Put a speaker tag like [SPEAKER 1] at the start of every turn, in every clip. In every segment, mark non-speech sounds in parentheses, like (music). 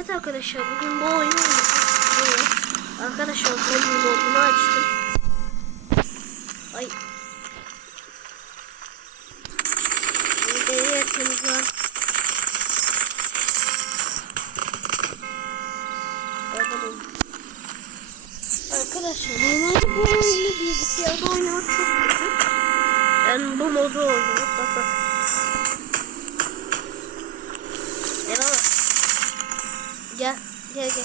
[SPEAKER 1] Evet arkadaşlar bugün bu oyunu oynayacağız. Buyurun. Arkadaşlar zombi modunu açtım. Ay. Var. Bakalım. Arkadaşlar normalde bu oyunu bilgisayarda oynamak çok kötü. Ben bu modu oynuyorum. Bak bak. Gel, gel gel.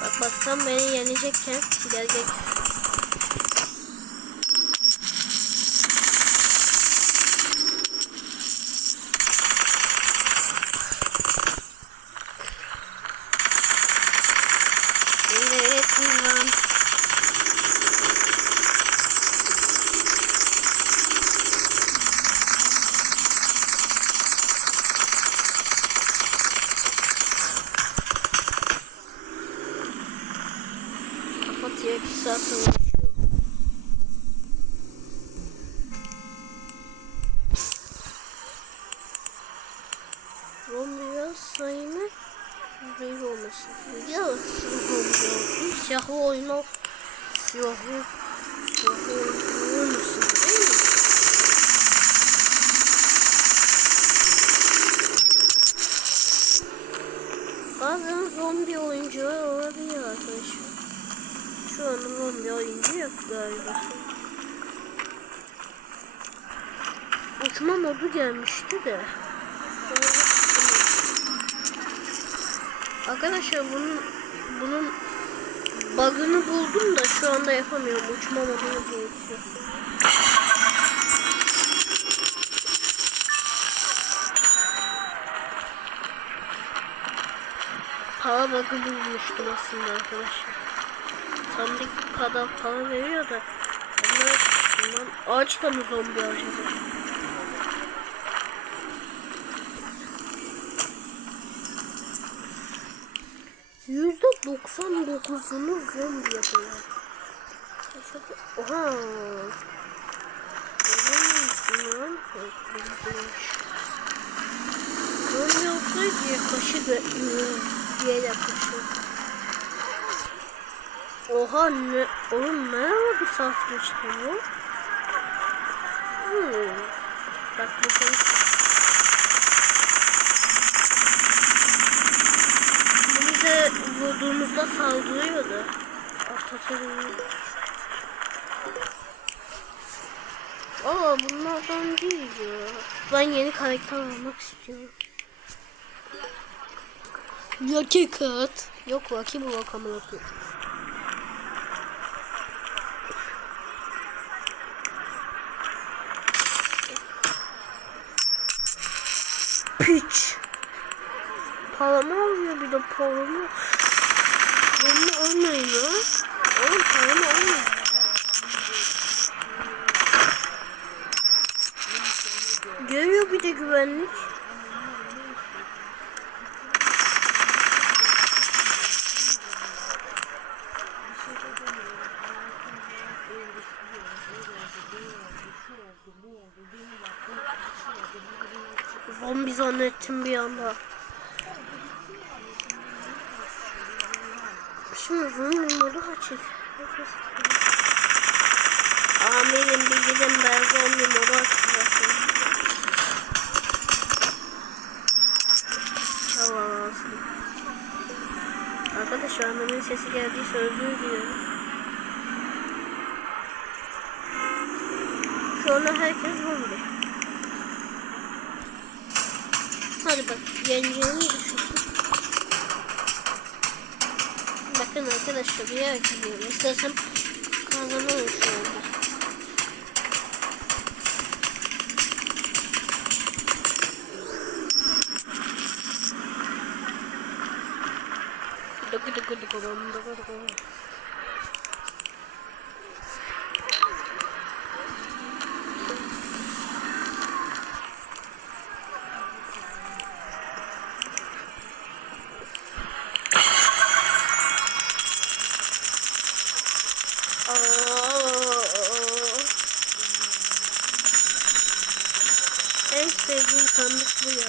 [SPEAKER 1] Bak bak tam beni yenecekken gel gel. Evet, tamam. Kapatıyor ki zaten uğraşıyor. Sayımı yüzde yüz olmasın. Ya zombi olsun. Siyahlı oyna. Olmasın değil mi? Bazen zombi oyuncu olabilir arkadaşlar. Şu an zombi oyuncu yok galiba. Uçma modu gelmişti de. Arkadaşlar bunun bunun bug'ını buldum da şu anda yapamıyorum. Uçma modunu gerekiyor. Para bug'ı bulmuştum aslında arkadaşlar. Sandık kadar para veriyor da bunlar, bunlar ağaçta mı zombi acaba? Yüzde doksan dokuzunu zombi yapıyor. Oha. Zombi olsaydı yakışı da diye yakışı. Oha ne? Oğlum ara bir saat geçti bu? Hmm. Bak bakalım. Bu bize vurduğumuzda saldırıyordu. Atlatabiliyoruz. Aa bunlardan değil ya. Ben yeni karakter almak istiyorum. Lucky Cat. Yok Lucky bu bakalım Lucky. Piç. Paramı alıyor bir de paramı. Bunu almayın ha. Oğlum paramı almayın. Görüyor bir de güvenlik. Zombi zannettim bir anda. Şimdi zombi modu açık. Amirim bir gidin ben zombi modu açacağım. Çalamazsın. Arkadaşlar annemin sesi geldiyse özür. Şu anda herkes zombi. Hadi bak yeneceğini düşünsün. Bakın arkadaşlar bir yer açıyorum. İstersem kazanırım şu anda. Dıkı dıkı dıkı dım, dıkı dıkı sandık bu ya.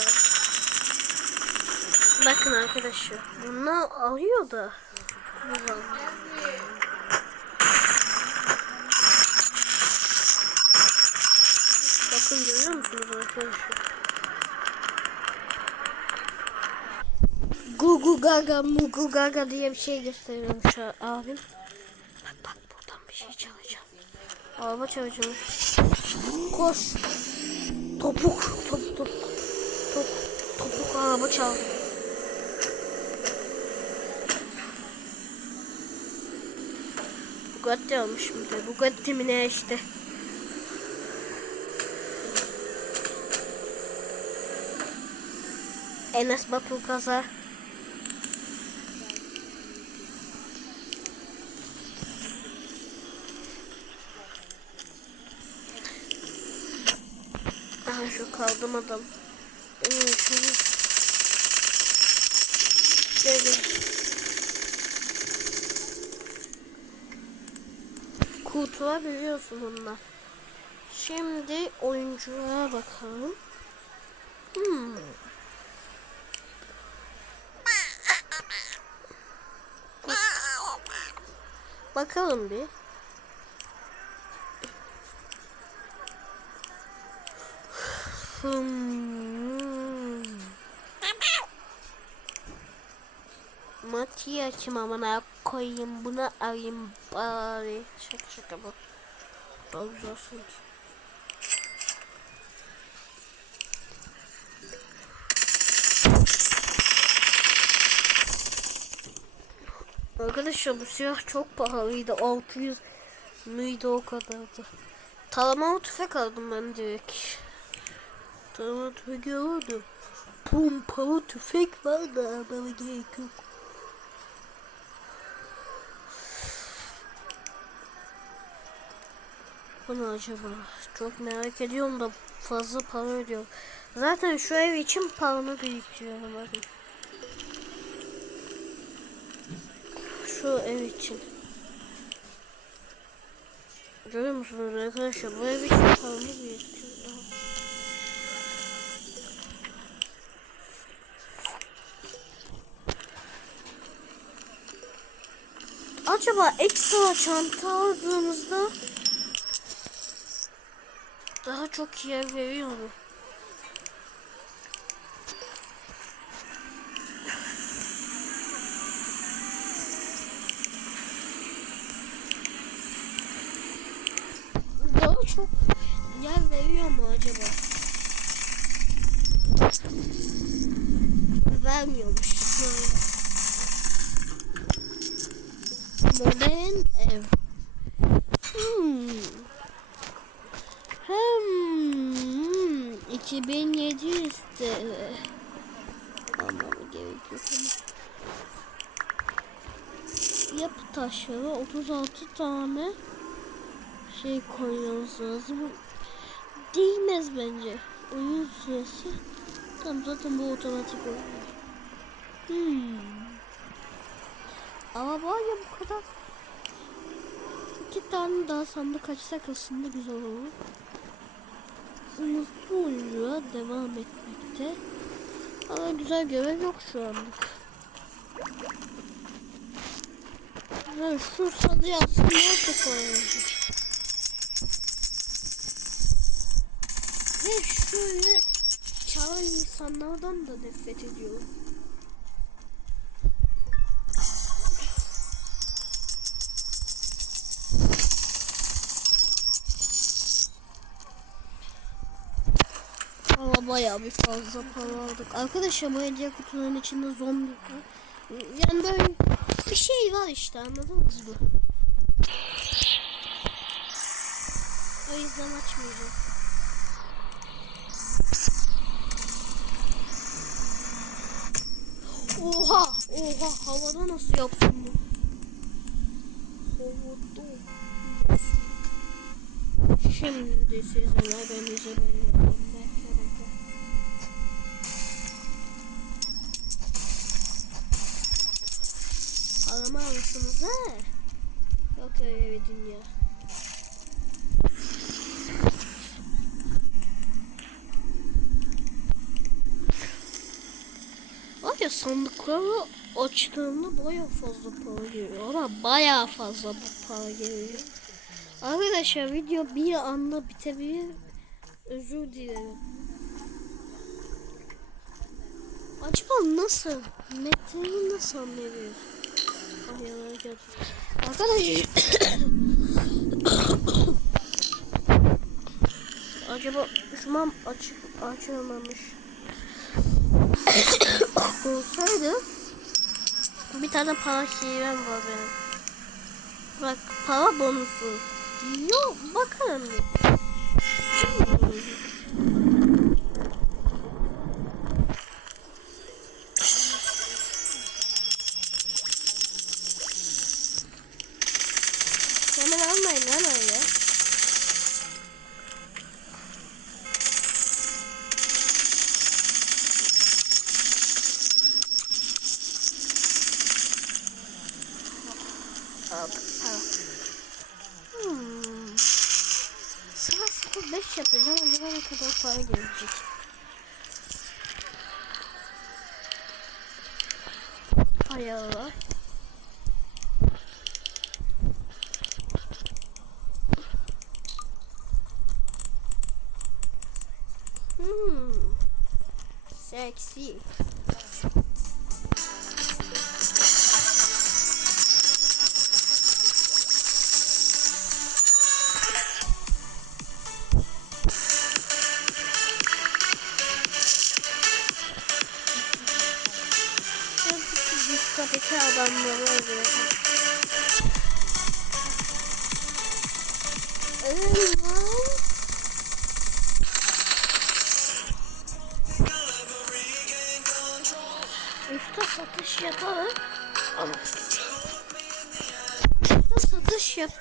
[SPEAKER 1] Bak Bakın arkadaşlar. Bunlar alıyor da. Buradan. Bakın görüyor musunuz arkadaşlar? Gugu gaga mugu gaga diye bir şey gösteriyorum şu an abim. Bak bak buradan bir şey çalacağım. Araba çalacağım. Koş. Topuk topuk topuk. Top, topuk araba çal. Bugatti almışım da. Bugatti mi ne işte. Enes Batur kaza. Kaldım adam. Benim şunu. Şöyle. Kutular biliyorsun bunlar. Şimdi oyunculara bakalım. Hmm. Bakalım bir. Hmm. Matiya kim amına koyayım bunu alayım bari. Şaka şaka bu. Daha güzel olsun. Arkadaşlar bu silah çok pahalıydı. 600 müydü o kadardı. Talamalı tüfek aldım ben direkt. Talamalı tüfek aldım. Pompalı tüfek var da bana gerek yok. Bu ne acaba? Çok merak ediyorum da fazla para ödüyor. Zaten şu ev için paramı biriktiriyorum bakın. Şu ev için. Görüyor musunuz arkadaşlar? Bu ev için paramı biriktiriyorum. Acaba ekstra çanta aldığımızda daha çok yer veriyor mu? Daha çok yer veriyor mu acaba? Vermiyormuş. Modern ev. Hmm. Hmm. 2700 TL. Almam gerekiyor. Yapı taşları 36 tane şey koyuyoruz lazım. Değmez bence. Oyun süresi. Tam zaten bu otomatik oyun. Hmm. Ama var ya bu kadar. İki tane daha sandık açsak aslında güzel olur. Umutlu oyuncuya devam etmekte. Ama güzel görev yok şu anlık. Ha, şu sandığı aslında nerede koyalım? Ve şöyle çalan insanlardan da nefret ediyorum. Bayağı bir fazla para aldık. Arkadaşlar bu hediye kutunun içinde zombi var. Yani böyle bir şey var işte anladınız mı? O yüzden açmayacağım. Oha! Oha! Havada nasıl yaptın bunu? Havada? Şimdi sizinle ben izlemeyi Mısınız ha? Yok öyle bir dünya. Var ya sandıkları açtığımda baya fazla para geliyor. Ama baya fazla bu para geliyor. Arkadaşlar video bir anda bitebilir. Özür dilerim. Acaba nasıl? Mete'yi nasıl anlıyoruz? Arkadaşlar (coughs) Acaba an açık açılmamış (coughs) olsaydı bir tane para hilem var benim. Bak para bonusu diyor bakalım bir. Hemen almayın lan öyle. Hmm. Sıra sıfır beş yapacağım. Acaba ne kadar para gelecek? Hay Allah. Hmm. Sexy. Diskoteki adamları öldürelim. Satış yap.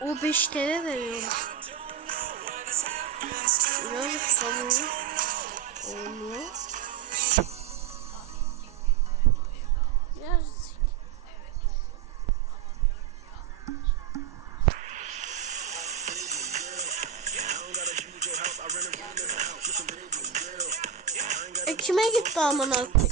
[SPEAKER 1] O 5 TL veriyormuş. E kime gitti amına koyayım?